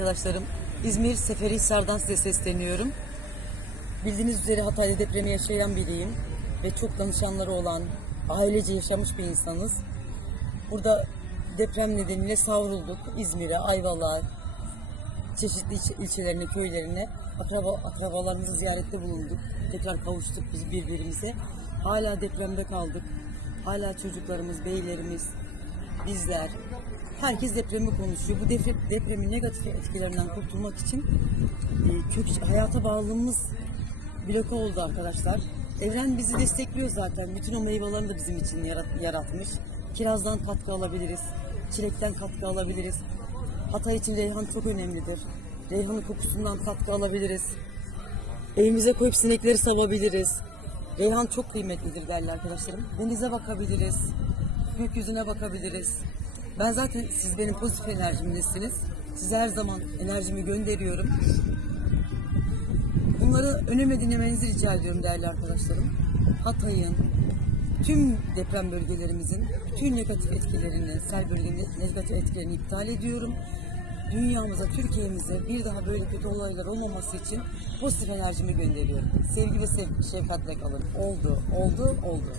arkadaşlarım. İzmir Seferihisar'dan size sesleniyorum. Bildiğiniz üzere Hatay'da depremi yaşayan biriyim ve çok danışanları olan, ailece yaşamış bir insanız. Burada deprem nedeniyle savrulduk İzmir'e, Ayvalık'a, çeşitli ilçe- ilçelerine, köylerine akraba, akrabalarımızı ziyarette bulunduk. Tekrar kavuştuk biz birbirimize. Hala depremde kaldık. Hala çocuklarımız, beylerimiz, bizler, herkes depremi konuşuyor. Bu deprem, depremin negatif etkilerinden kurtulmak için e, kök, hayata bağlılığımız bloke oldu arkadaşlar. Evren bizi destekliyor zaten. Bütün o meyvelerini de bizim için yarat- yaratmış. Kirazdan katkı alabiliriz. Çilekten katkı alabiliriz. Hatay için reyhan çok önemlidir. Reyhanın kokusundan katkı alabiliriz. Evimize koyup sinekleri savabiliriz. Reyhan çok kıymetlidir değerli arkadaşlarım. Denize bakabiliriz. Gökyüzüne bakabiliriz. Ben zaten siz benim pozitif enerjimdesiniz. Size her zaman enerjimi gönderiyorum. Bunları önemli dinlemenizi rica ediyorum değerli arkadaşlarım. Hatay'ın, tüm deprem bölgelerimizin bütün negatif etkilerini, sel bölgenin negatif etkilerini iptal ediyorum. Dünyamıza, Türkiye'mize bir daha böyle kötü olaylar olmaması için pozitif enerjimi gönderiyorum. Sevgi ve şefkatle kalın. Oldu, oldu, oldu.